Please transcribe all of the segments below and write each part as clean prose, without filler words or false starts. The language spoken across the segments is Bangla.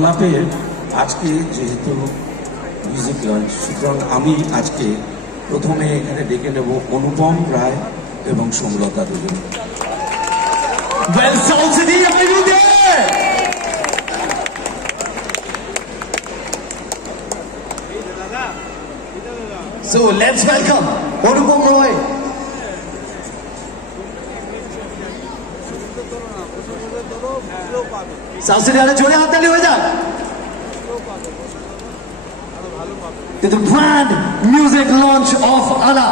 আলাপে আজকে যেহেতু মিউজিক লঞ্চ, সুতরাং আমি আজকে প্রথমে এখানে ডেকে নেব অনুপম রায় এবং সমলতা দুজন। So let's welcome Anupam Roy. South City jore haat tali hoye jaak to the grand music launch of Ala.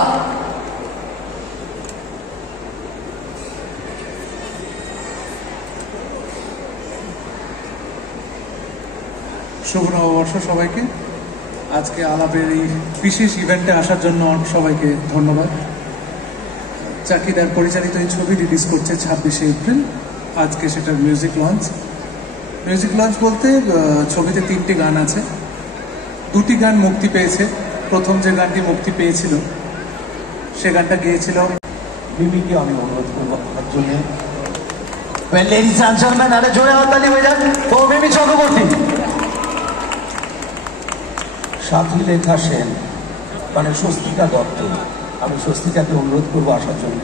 শুভ নববর্ষ সবাইকে। আজকে আলাপের এই বিশেষ ইভেন্টে আসার জন্য সবাইকে ধন্যবাদ। চাকিদার পরিচালিত এই ছবি রিলিজ করছে 26শে এপ্রিল। আজকে সেটার মিউজিক লঞ্চ। মিউজিক লঞ্চ বলতে ছবিতে 3টি গান আছে, 2টি গান মুক্তি পেয়েছে। প্রথম যে গানটি মুক্তি পেয়েছিল সে গানটা গেয়েছিল মিমিকে। আমি অনুরোধ করবো তার জন্য। Ladies and gentlemen, আরে জোরে হাততালি হয়ে যাক তো মিমি চক্রবর্তী। সাথী লেখা সেন মানে স্বস্তিকা দত্ত, আমি স্বস্তিকাকে অনুরোধ করবো আসার জন্য।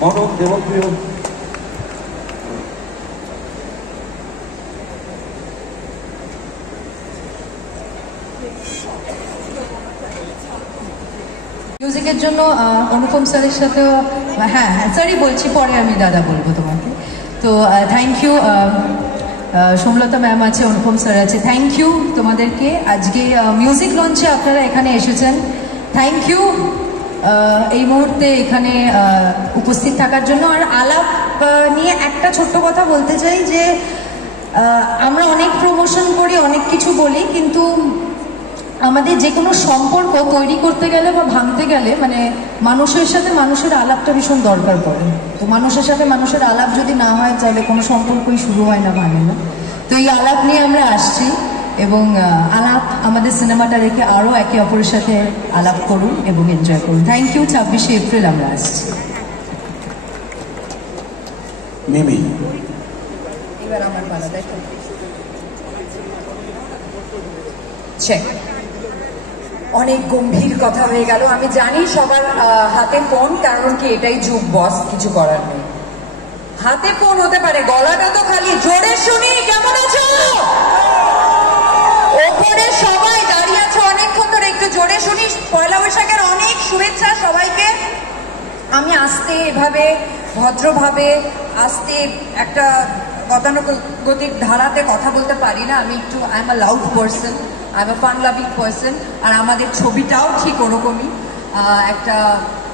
মনন দেবপ্রিয়, মিউজিকের জন্য অনুপম স্যারের সাথেও, হ্যাঁ স্যারই বলছি, পরে আমি দাদা বলবো তোমাকে। তো থ্যাংক ইউ, সমলতা ম্যাম আছে, অনুপম স্যার আছে, থ্যাংক ইউ তোমাদেরকে। আজকে মিউজিক লঞ্চে আপনারা এখানে এসেছেন, থ্যাংক ইউ এই মুহূর্তে এখানে উপস্থিত থাকার জন্য। আর আলাপ নিয়ে একটা ছোট্ট কথা বলতে চাই যে আমরা অনেক প্রমোশন করি, অনেক কিছু বলি, কিন্তু আমাদের যে কোনো সম্পর্ক তৈরি করতে গেলে বা ভাঙতে গেলে মানে মানুষের সাথে মানুষের আলাপটা ভীষণ দরকার পড়ে। তো মানুষের সাথে মানুষের আলাপ যদি না হয় তাহলে কোনো সম্পর্কই শুরু হয় না, মানে না। তো এই আলাপ নিয়ে আমরা আসছি এবং আলাপ আমাদের সিনেমাটা দেখে আরও একে অপরের সাথে আলাপ করুন এবং এনজয় করুন। Thank you. 26শে এপ্রিল আমরা আসছি। মিমি এবার আমার পালা, দেখো চেক। অনেক গম্ভীর কথা হয়ে গেল, আমি জানি সবার হাতে ফোন, কারণ কি এটাই যুগ বস, কিছু করার নেই। হাতে ফোন হতে পারে, গলাটা তো খালি। জোরে শুনি, কেমন আছো? ওপরে সবাই দাঁড়িয়ে আছো অনেকক্ষণ ধরে, একটু জোরে শুনি। পয়লা বৈশাখের অনেক শুভেচ্ছা সবাইকে। আমি আস্তে এভাবে ভদ্রভাবে আস্তে একটা গতানুগতিক ধারাতে কথা বলতে পারি না। আমি একটু I am a loud person, I am a fun loving person. আর আমাদের ছবিটাও ঠিক ওরকমই একটা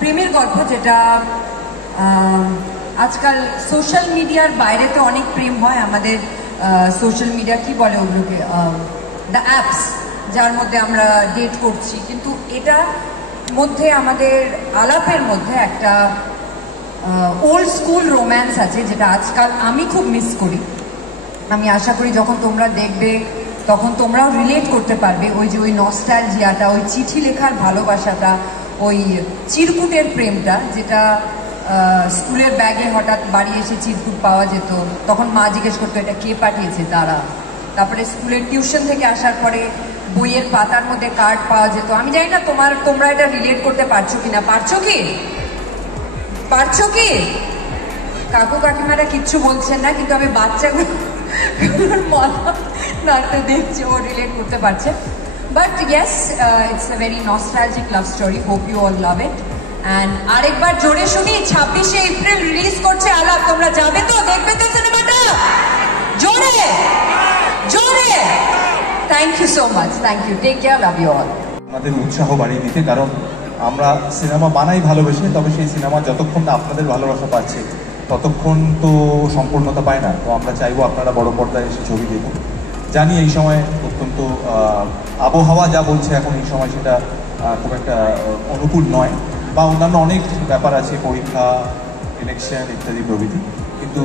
প্রেমের গল্প, যেটা আজকাল সোশ্যাল মিডিয়ার বাইরে তো অনেক প্রেম হয়। আমাদের সোশ্যাল মিডিয়া কি বলে ওগুলোকে, দ্য অ্যাপস, যার মধ্যে আমরা ডেট করছি, কিন্তু এটা মধ্যে আমাদের আলাপের মধ্যে একটা ওল্ড স্কুল রোম্যান্স আছে, যেটা আজকাল আমি খুব মিস করি। আমি আশা করি যখন তোমরা দেখবে তখন তোমরাও রিলেট করতে পারবে। ওই যে ওই নস্টালজিয়াটা, ওই চিঠি লেখার ভালোবাসাটা, ওই চিরকুটের প্রেমটা, যেটা স্কুলের ব্যাগে হঠাৎ বাড়ি এসে চিরকুট পাওয়া যেত, তখন মা জিজ্ঞেস করতো এটা কে পাঠিয়েছে, তারা। তারপরে স্কুলের টিউশন থেকে আসার পরে বইয়ের পাতার মধ্যে কার্ড পাওয়া যেত। আমি জানি না তোমরা এটা রিলেট করতে পারছো কিনা। পারছো কি? পারছো কি? কাকু কাকিমারা কিচ্ছু বলছেন না, কিন্তু আমি বাচ্চাগুলোর মাথা নাড়তে দেখছি, ও রিলেট করতে পারছে। But yes, it's a very nostalgic love story, hope you all love it. And আরেকবার জোরে শুনি, 26শে এপ্রিল রিলিজ করছে আলাপ। তোমরা যাবে তো, দেখবে তো সিনেমাটা? জোরে জোরে। Thank you so much, thank you, take care, love you all. আমাদের উৎসাহ বাড়িয়ে দিতে, কারণ আমরা সিনেমা বানাই ভালোবেসে, তবে সেই সিনেমা যতক্ষণ না আপনাদের ভালোবাসা পাচ্ছে ততক্ষণ তো সম্পূর্ণতা পায় না। তো আমরা চাইবো আপনারা বড় পর্দায় এসে ছবি দেখুন। জানি এই সময় অত্যন্ত আবহাওয়া যা বলছে এখন এই সময় সেটা খুব একটা অনুকূল নয়, বা অন্যান্য অনেক ব্যাপার আছে, পরীক্ষা, ইলেকশন ইত্যাদি প্রভৃতি, কিন্তু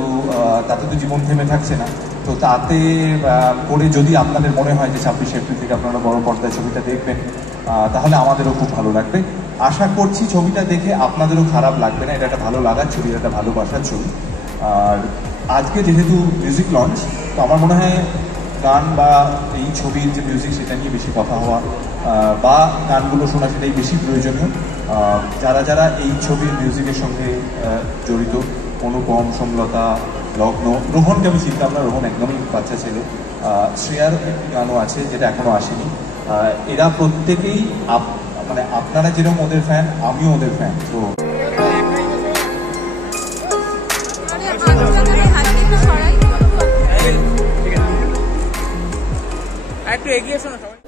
তাতে তো জীবন থেমে থাকছে না। তো তাতে করে যদি আপনাদের মনে হয় যে 26শে এপ্রিল থেকে আপনারা বড় পর্দায় ছবিটা দেখবেন, তাহলে আমাদেরও খুব ভালো লাগবে। আশা করছি ছবিটা দেখে আপনাদেরও খারাপ লাগবে না। এটা একটা ভালো লাগার ছবি, একটা ভালোবাসার ছবি। আর আজকে যেহেতু মিউজিক লঞ্চ, তো আমার মনে হয় গান বা এই ছবির যে মিউজিক সেটা নিয়ে বেশি কথা হওয়া বা গানগুলো শোনা সেটাই বেশি প্রয়োজনীয়। যারা যারা এই ছবির মিউজিকের সঙ্গে জড়িত, অনুপম, সমলতা, লগ্ন, রোহনকে আমি চিন্তা না, রোহন একদমই বাচ্চা ছেলে, শ্রেয়ার একটি গানও আছে যেটা এখনো আসেনি। এরা প্রত্যেকেই মানে আপনারা যেরকম ওদের ফ্যান, আমিও ওদের ফ্যান। তো একটু এগিয়ে শোনো সবাই।